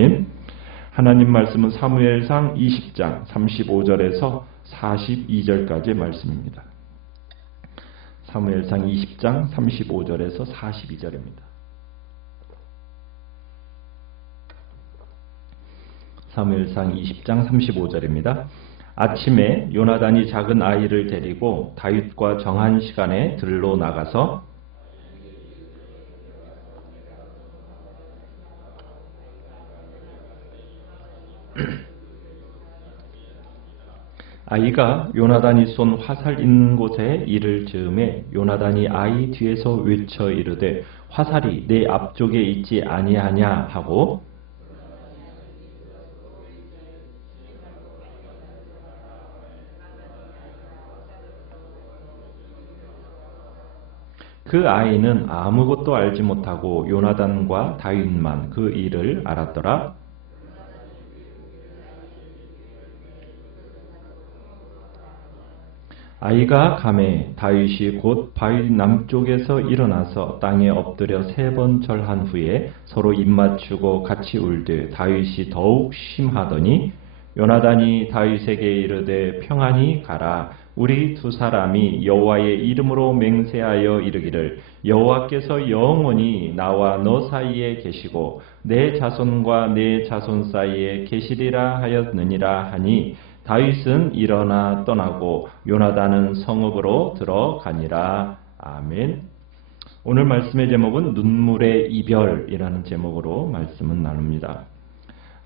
아멘. 하나님 말씀은 사무엘상 20장 35절에서 42절까지의 말씀입니다. 사무엘상 20장 35절에서 42절입니다. 사무엘상 20장 35절입니다. 아침에 요나단이 작은 아이를 데리고 다윗과 정한 시간에 들로 나가서 아이가 요나단이 쏜 화살 있는 곳에 이를 즈음에 요나단이 아이 뒤에서 외쳐 이르되 화살이 내 앞쪽에 있지 아니하냐 하고 그 아이는 아무것도 알지 못하고 요나단과 다윗만 그 일을 알았더라. 아이가 가매 다윗이 곧 바위 남쪽에서 일어나서 땅에 엎드려 3번 절한 후에 서로 입맞추고 같이 울되 다윗이 더욱 심하더니 요나단이 다윗에게 이르되 평안히 가라. 우리 두 사람이 여호와의 이름으로 맹세하여 이르기를 여호와께서 영원히 나와 너 사이에 계시고 내 자손과 내 자손 사이에 계시리라 하였느니라 하니 다윗은 일어나 떠나고 요나단은 성읍으로 들어가니라. 아멘. 오늘 말씀의 제목은 눈물의 이별이라는 제목으로 말씀을 나눕니다.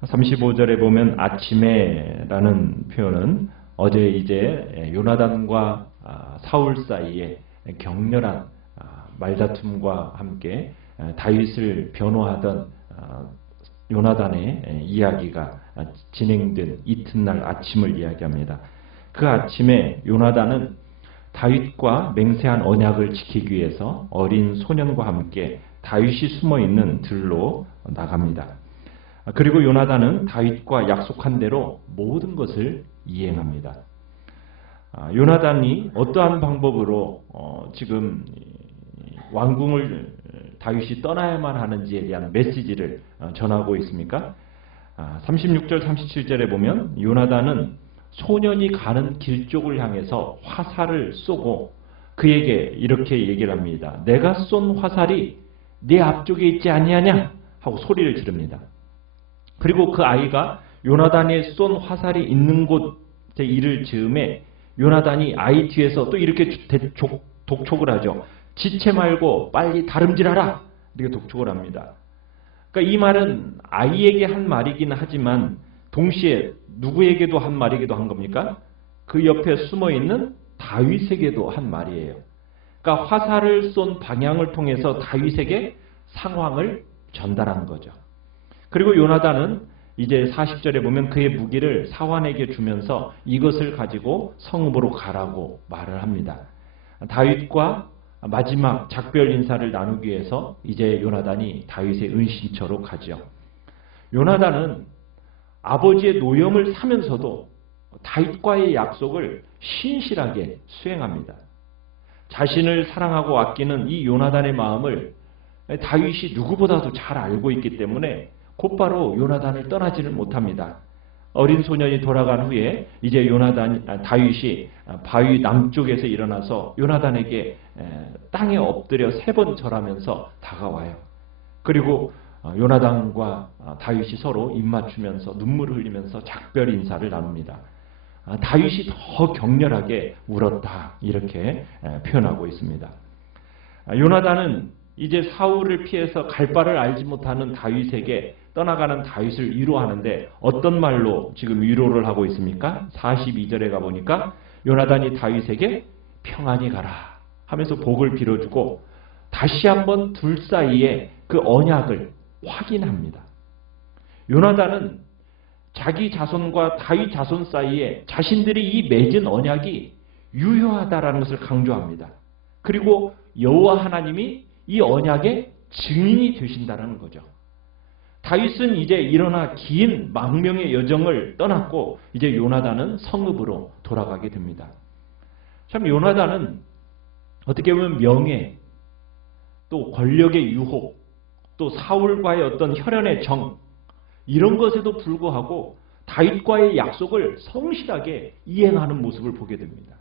35절에 보면 아침에 라는 표현은 어제 이제 요나단과 사울 사이에 격렬한 말다툼과 함께 다윗을 변호하던 요나단의 이야기가 진행된 이튿날 아침을 이야기합니다. 그 아침에 요나단은 다윗과 맹세한 언약을 지키기 위해서 어린 소년과 함께 다윗이 숨어있는 들로 나갑니다. 그리고 요나단은 다윗과 약속한 대로 모든 것을 이행합니다. 요나단이 어떠한 방법으로 지금 왕궁을 다윗이 떠나야만 하는지에 대한 메시지를 전하고 있습니까? 36절 37절에 보면 요나단은 소년이 가는 길 쪽을 향해서 화살을 쏘고 그에게 이렇게 얘기를 합니다. 내가 쏜 화살이 네 앞쪽에 있지 아니하냐 하고 소리를 지릅니다. 그리고 그 아이가 요나단이 쏜 화살이 있는 곳에 이를 즈음에 요나단이 아이 뒤에서 또 이렇게 독촉을 하죠. 지체 말고 빨리 다름질하라 이렇게 독촉을 합니다. 그러니까 이 말은 아이에게 한 말이긴 하지만 동시에 누구에게도 한 말이기도 한 겁니까? 그 옆에 숨어있는 다윗에게도 한 말이에요. 그러니까 화살을 쏜 방향을 통해서 다윗에게 상황을 전달한 거죠. 그리고 요나단은 이제 40절에 보면 그의 무기를 사환에게 주면서 이것을 가지고 성읍으로 가라고 말을 합니다. 다윗과 마지막 작별 인사를 나누기 위해서 이제 요나단이 다윗의 은신처로 가죠. 요나단은 아버지의 노염을 사면서도 다윗과의 약속을 신실하게 수행합니다. 자신을 사랑하고 아끼는 이 요나단의 마음을 다윗이 누구보다도 잘 알고 있기 때문에 곧바로 요나단을 떠나지는 못합니다. 어린 소년이 돌아간 후에 이제 다윗이 바위 남쪽에서 일어나서 요나단에게 땅에 엎드려 3번 절하면서 다가와요. 그리고 요나단과 다윗이 서로 입맞추면서 눈물을 흘리면서 작별 인사를 나눕니다. 다윗이 더 격렬하게 울었다 이렇게 표현하고 있습니다. 요나단은 이제 사울을 피해서 갈 바를 알지 못하는 다윗에게 떠나가는 다윗을 위로하는데 어떤 말로 지금 위로를 하고 있습니까? 42절에 가보니까 요나단이 다윗에게 평안히 가라 하면서 복을 빌어주고 다시 한번 둘 사이에 그 언약을 확인합니다. 요나단은 자기 자손과 다윗 자손 사이에 자신들이 이 맺은 언약이 유효하다라는 것을 강조합니다. 그리고 여호와 하나님이 이 언약의 증인이 되신다는 거죠. 다윗은 이제 일어나 긴 망명의 여정을 떠났고 이제 요나단은 성읍으로 돌아가게 됩니다. 참 요나단은 어떻게 보면 명예, 또 권력의 유혹, 또 사울과의 어떤 혈연의 정, 이런 것에도 불구하고 다윗과의 약속을 성실하게 이행하는 모습을 보게 됩니다.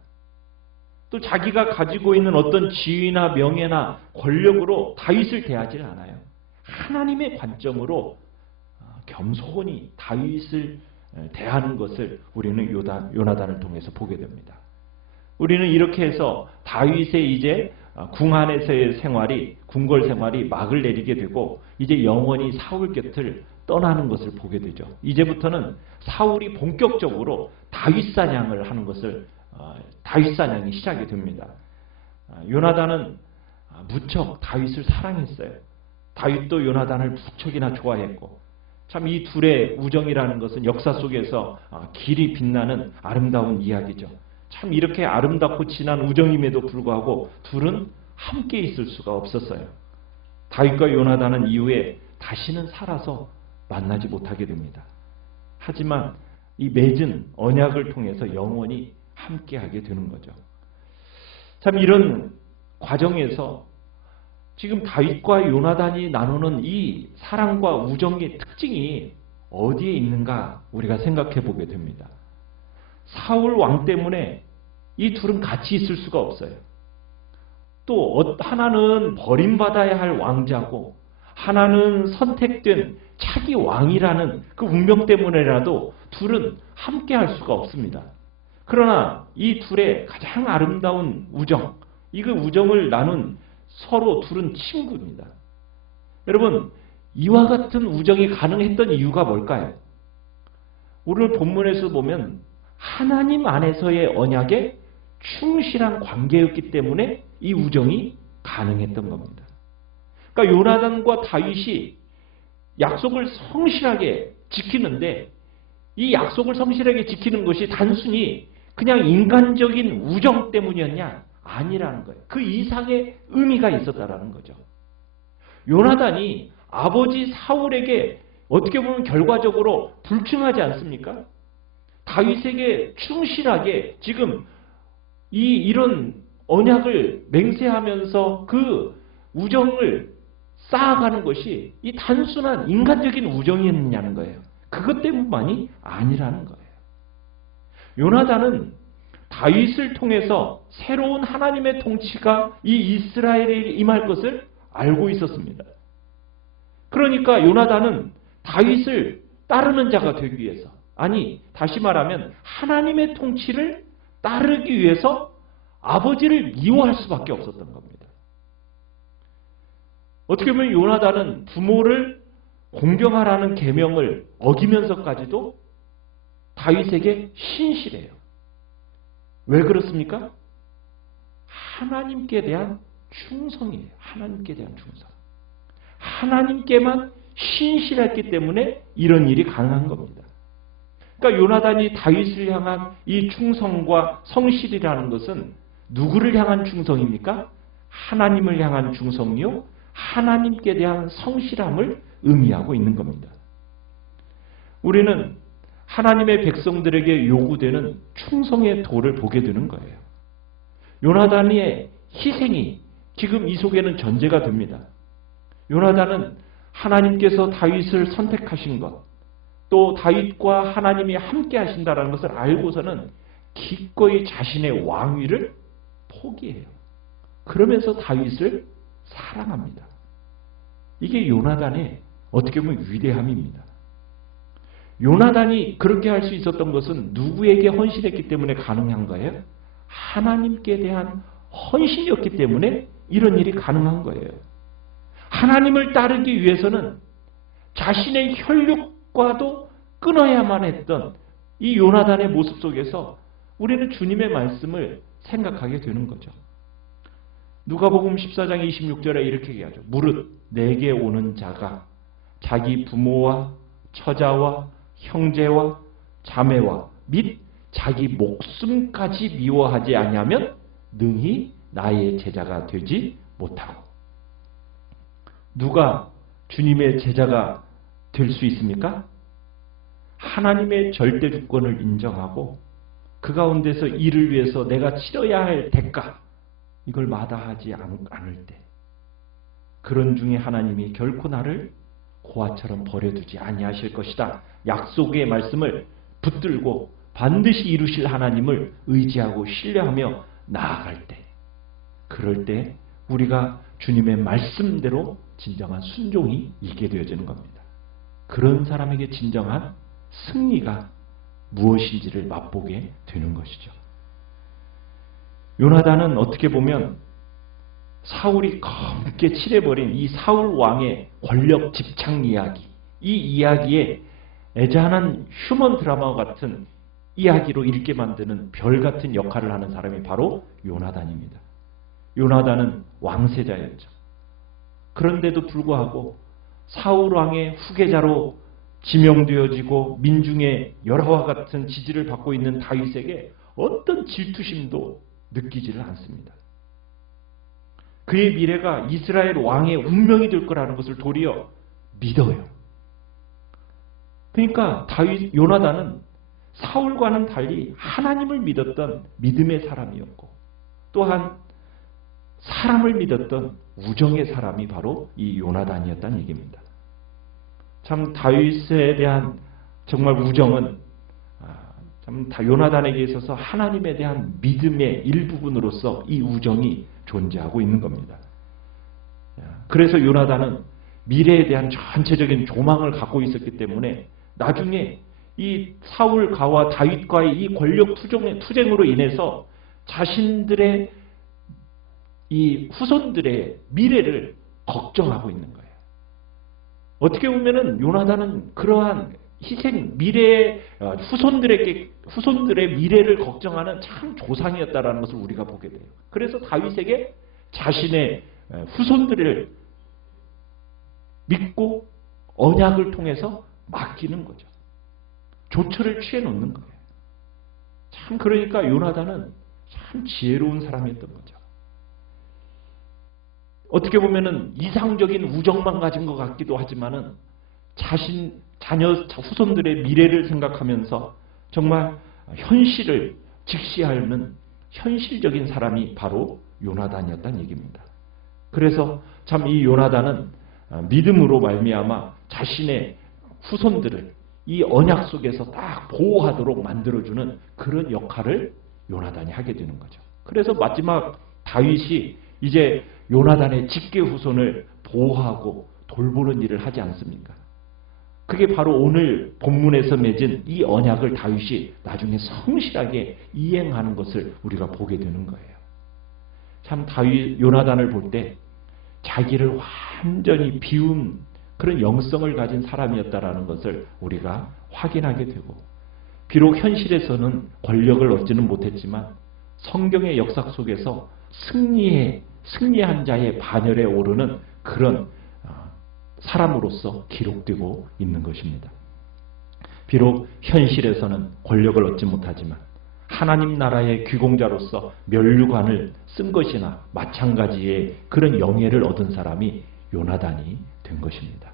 또 자기가 가지고 있는 어떤 지위나 명예나 권력으로 다윗을 대하지 않아요. 하나님의 관점으로 겸손히 다윗을 대하는 것을 우리는 요나단을 통해서 보게 됩니다. 우리는 이렇게 해서 다윗의 이제 궁 안에서의 생활이, 궁궐 생활이 막을 내리게 되고 이제 영원히 사울 곁을 떠나는 것을 보게 되죠. 이제부터는 사울이 본격적으로 다윗 사냥을 하는 것을 다윗 사냥이 시작이 됩니다. 요나단은 무척 다윗을 사랑했어요. 다윗도 요나단을 무척이나 좋아했고, 참 이 둘의 우정이라는 것은 역사 속에서 길이 빛나는 아름다운 이야기죠. 참 이렇게 아름답고 진한 우정임에도 불구하고 둘은 함께 있을 수가 없었어요. 다윗과 요나단은 이후에 다시는 살아서 만나지 못하게 됩니다. 하지만 이 맺은 언약을 통해서 영원히 함께하게 되는 거죠. 참 이런 과정에서 지금 다윗과 요나단이 나누는 이 사랑과 우정의 특징이 어디에 있는가 우리가 생각해 보게 됩니다. 사울 왕 때문에 이 둘은 같이 있을 수가 없어요. 또 하나는 버림받아야 할 왕자고 하나는 선택된 차기 왕이라는 그 운명 때문에라도 둘은 함께 할 수가 없습니다. 그러나 이 둘의 가장 아름다운 우정, 이 그 우정을 나눈 서로 둘은 친구입니다. 여러분, 이와 같은 우정이 가능했던 이유가 뭘까요? 오늘 본문에서 보면 하나님 안에서의 언약에 충실한 관계였기 때문에 이 우정이 가능했던 겁니다. 그러니까 요나단과 다윗이 약속을 성실하게 지키는데 이 약속을 성실하게 지키는 것이 단순히 그냥 인간적인 우정 때문이었냐? 아니라는 거예요. 그 이상의 의미가 있었다라는 거죠. 요나단이 아버지 사울에게 어떻게 보면 결과적으로 불충하지 않습니까? 다윗에게 충실하게 지금 이런 언약을 맹세하면서 그 우정을 쌓아가는 것이 이 단순한 인간적인 우정이었느냐는 거예요. 그것 때문만이 아니라는 거예요. 요나단은 다윗을 통해서 새로운 하나님의 통치가 이 이스라엘에 임할 것을 알고 있었습니다. 그러니까 요나단은 다윗을 따르는 자가 되기 위해서, 아니 다시 말하면 하나님의 통치를 따르기 위해서 아버지를 미워할 수밖에 없었던 겁니다. 어떻게 보면 요나단은 부모를 공경하라는 계명을 어기면서까지도 다윗에게 신실해요. 왜 그렇습니까? 하나님께 대한 충성이에요. 하나님께 대한 충성. 하나님께만 신실했기 때문에 이런 일이 가능한 겁니다. 그러니까 요나단이 다윗을 향한 이 충성과 성실이라는 것은 누구를 향한 충성입니까? 하나님을 향한 충성이요, 하나님께 대한 성실함을 의미하고 있는 겁니다. 우리는 하나님의 백성들에게 요구되는 충성의 도를 보게 되는 거예요. 요나단의 희생이 지금 이 속에는 전제가 됩니다. 요나단은 하나님께서 다윗을 선택하신 것, 또 다윗과 하나님이 함께 하신다는 것을 알고서는 기꺼이 자신의 왕위를 포기해요. 그러면서 다윗을 사랑합니다. 이게 요나단의 어떻게 보면 위대함입니다. 요나단이 그렇게 할 수 있었던 것은 누구에게 헌신했기 때문에 가능한 거예요? 하나님께 대한 헌신이었기 때문에 이런 일이 가능한 거예요. 하나님을 따르기 위해서는 자신의 혈육과도 끊어야만 했던 이 요나단의 모습 속에서 우리는 주님의 말씀을 생각하게 되는 거죠. 누가복음 14장 26절에 이렇게 얘기하죠. 무릇 내게 오는 자가 자기 부모와 처자와 형제와 자매와 및 자기 목숨까지 미워하지 아니하면 능히 나의 제자가 되지 못하고. 누가 주님의 제자가 될 수 있습니까? 하나님의 절대 주권을 인정하고 그 가운데서 이를 위해서 내가 치러야 할 대가, 이걸 마다하지 않을 때, 그런 중에 하나님이 결코 나를 고아처럼 버려두지 아니하실 것이다. 약속의 말씀을 붙들고 반드시 이루실 하나님을 의지하고 신뢰하며 나아갈 때, 그럴 때 우리가 주님의 말씀대로 진정한 순종이 있게 되어지는 겁니다. 그런 사람에게 진정한 승리가 무엇인지를 맛보게 되는 것이죠. 요나단은 어떻게 보면 사울이 검게 칠해버린 이 사울 왕의 권력 집착 이야기, 이 이야기에 애잔한 휴먼 드라마 같은 이야기로 읽게 만드는 별 같은 역할을 하는 사람이 바로 요나단입니다. 요나단은 왕세자였죠. 그런데도 불구하고 사울 왕의 후계자로 지명되어지고 민중의 열화와 같은 지지를 받고 있는 다윗에게 어떤 질투심도 느끼지를 않습니다. 그의 미래가 이스라엘 왕의 운명이 될 거라는 것을 도리어 믿어요. 그러니까 요나단은 사울과는 달리 하나님을 믿었던 믿음의 사람이었고, 또한 사람을 믿었던 우정의 사람이 바로 이 요나단이었다는 얘기입니다. 참 다윗에 대한 정말 우정은 참 요나단에게 있어서 하나님에 대한 믿음의 일부분으로서 이 우정이 존재하고 있는 겁니다. 그래서 요나단은 미래에 대한 전체적인 조망을 갖고 있었기 때문에 나중에 이 사울과와 다윗과의 이 권력 투쟁으로 인해서 자신들의 이 후손들의 미래를 걱정하고 있는 거예요. 어떻게 보면은 요나단은 그러한 희생, 후손들의 미래를 걱정하는 참 조상이었다라는 것을 우리가 보게 돼요. 그래서 다윗에게 자신의 후손들을 믿고 언약을 통해서 맡기는 거죠. 조처를 취해 놓는 거예요. 참 그러니까 요나단은 참 지혜로운 사람이었던 거죠. 어떻게 보면은 이상적인 우정만 가진 것 같기도 하지만은 자녀 후손들의 미래를 생각하면서 정말 현실을 직시하는 현실적인 사람이 바로 요나단이었다는 얘기입니다. 그래서 참 이 요나단은 믿음으로 말미암아 자신의 후손들을 이 언약 속에서 딱 보호하도록 만들어주는 그런 역할을 요나단이 하게 되는 거죠. 그래서 마지막 다윗이 이제 요나단의 직계 후손을 보호하고 돌보는 일을 하지 않습니까? 그게 바로 오늘 본문에서 맺은 이 언약을 다윗이 나중에 성실하게 이행하는 것을 우리가 보게 되는 거예요. 참 요나단을 볼 때 자기를 완전히 비운 그런 영성을 가진 사람이었다라는 것을 우리가 확인하게 되고, 비록 현실에서는 권력을 얻지는 못했지만 성경의 역사 속에서 승리한 자의 반열에 오르는 그런 사람으로서 기록되고 있는 것입니다. 비록 현실에서는 권력을 얻지 못하지만 하나님 나라의 귀공자로서 면류관을 쓴 것이나 마찬가지의 그런 영예를 얻은 사람이 요나단이 된 것입니다.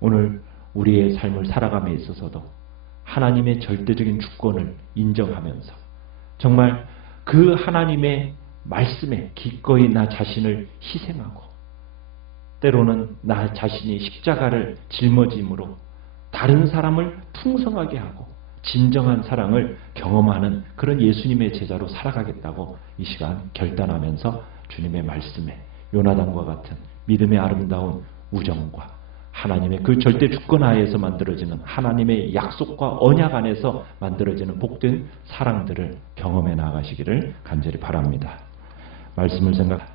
오늘 우리의 삶을 살아감에 있어서도 하나님의 절대적인 주권을 인정하면서 정말 그 하나님의 말씀에 기꺼이 나 자신을 희생하고, 때로는 나 자신이 십자가를 짊어짐으로 다른 사람을 풍성하게 하고 진정한 사랑을 경험하는 그런 예수님의 제자로 살아가겠다고 이 시간 결단하면서 주님의 말씀에 요나단과 같은 믿음의 아름다운 우정과 하나님의 그 절대 주권 하에서 만들어지는 하나님의 약속과 언약 안에서 만들어지는 복된 사랑들을 경험해 나가시기를 간절히 바랍니다. 말씀을 생각